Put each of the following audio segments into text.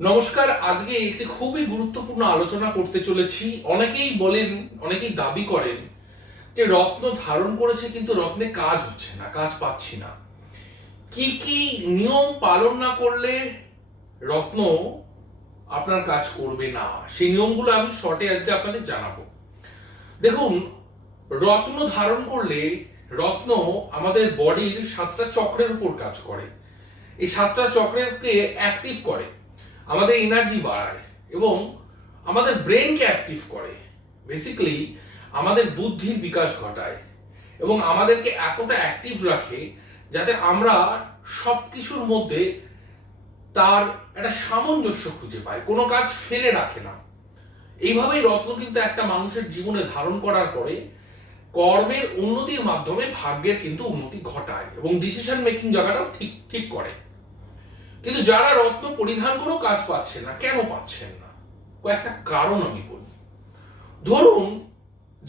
নমস্কার। আজকে একটি খুবই গুরুত্বপূর্ণ আলোচনা করতে চলেছি। অনেকেই বলেন, অনেকেই দাবি করেন যে রত্ন ধারণ করেছে কিন্তু রত্নে কাজ হচ্ছে না, কাজ পাচ্ছি না। কি কি নিয়ম পালন না করলে রত্ন আপনার কাজ করবে না, সেই নিয়মগুলো আমি শর্টে আজকে আপনাদের জানাবো। দেখুন, রত্ন ধারণ করলে রত্ন আমাদের বডির 7টা চক্রের উপর কাজ করে। এই 7টা চক্রকে অ্যাক্টিভ করে, আমাদের এনার্জি বাড়ায় এবং আমাদের ব্রেনকে অ্যাক্টিভ করে। বেসিক্যালি আমাদের বুদ্ধির বিকাশ ঘটায় এবং আমাদেরকে এতটা অ্যাক্টিভ রাখে যাতে আমরা সব কিছুর মধ্যে তার একটা সামঞ্জস্য খুঁজে পাই, কোনো কাজ ফেলে রাখে না। এইভাবেই রত্ন কিন্তু একটা মানুষের জীবনে ধারণ করার পরে কর্মের উন্নতির মাধ্যমে ভাগ্যের কিন্তু উন্নতি ঘটায় এবং ডিসিশন মেকিং জায়গাটাও ঠিক ঠিক করে। কিন্তু যারা রত্ন পরিধান করেও কাজ পাচ্ছে না, কেন পাচ্ছেন না? কয়েকটা কারণ আমি বলি। ধরুন,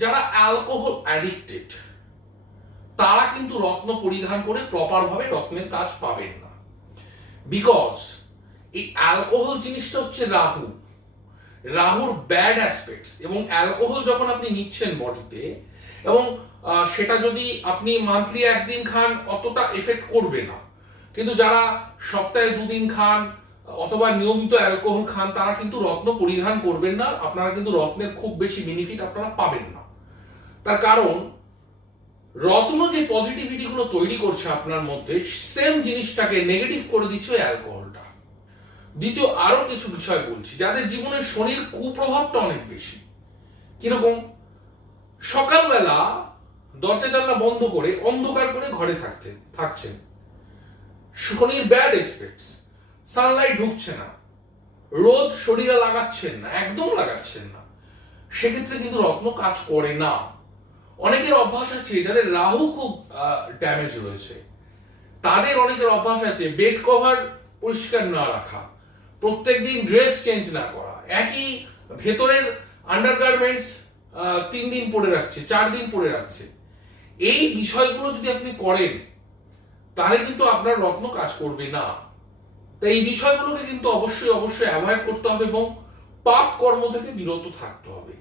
যারা অ্যালকোহল অ্যাডিক্টেড তারা কিন্তু রত্ন পরিধান করে প্রপার ভাবে রত্নের কাজ পাবেন না। বিকজ এই অ্যালকোহল জিনিসটা হচ্ছে রাহুর ব্যাড অ্যাসপেক্টস, এবং অ্যালকোহল যখন আপনি নিচ্ছেন বডিতে এবং সেটা যদি আপনি মান্থলি একদিন খান অতটা এফেক্ট করবে না, কিন্তু যারা সপ্তাহে 2 দিন খান অথবা নিয়মিত অ্যালকোহল খান তারা কিন্তু রত্ন পরিধান করবেন না। আপনারা কিন্তু রত্নের খুব বেশি বেনিফিট আপনারা পাবেন না। তার কারণ রত্ন যে পজিটিভিটি গুলো তৈরি করছে আপনার মধ্যে, সেম জিনিসটাকে নেগেটিভ করে দিচ্ছে ওই অ্যালকোহলটা। দ্বিতীয় আরো কিছু বিষয় বলছি, যাদের জীবনের শনির কুপ্রভাবটা অনেক বেশি। কিরকম? সকালবেলা দরজা জানলা বন্ধ করে অন্ধকার করে ঘরে থাকছেন, শনির ব্যাড এসপেক্টস, সানলাইট ঢুকছে না, রোদ শরীরে লাগাচ্ছেন না, একদম লাগাচ্ছেন না, সেক্ষেত্রে কিন্তু রত্ন কাজ করে না। অনেকের অভ্যাস আছে, যাদের রাহু খুব ড্যামেজ রয়েছে, তাদের অনেকের অভ্যাস আছে বেড কভার পরিষ্কার না রাখা, প্রত্যেকদিন ড্রেস চেঞ্জ না করা, একই ভেতরের আন্ডারগার্মেন্টস 3 দিন পরে রাখছে, 4 দিন পরে রাখছে। এই বিষয়গুলো যদি আপনি করেন তাহলে কিন্তু আপনার রত্ন কাজ করবে না। তাই এই বিষয়গুলোকে কিন্তু অবশ্যই অবশ্যই অ্যাভয়েড করতে হবে এবং পাপ কর্ম থেকে বিরত থাকতে হবে।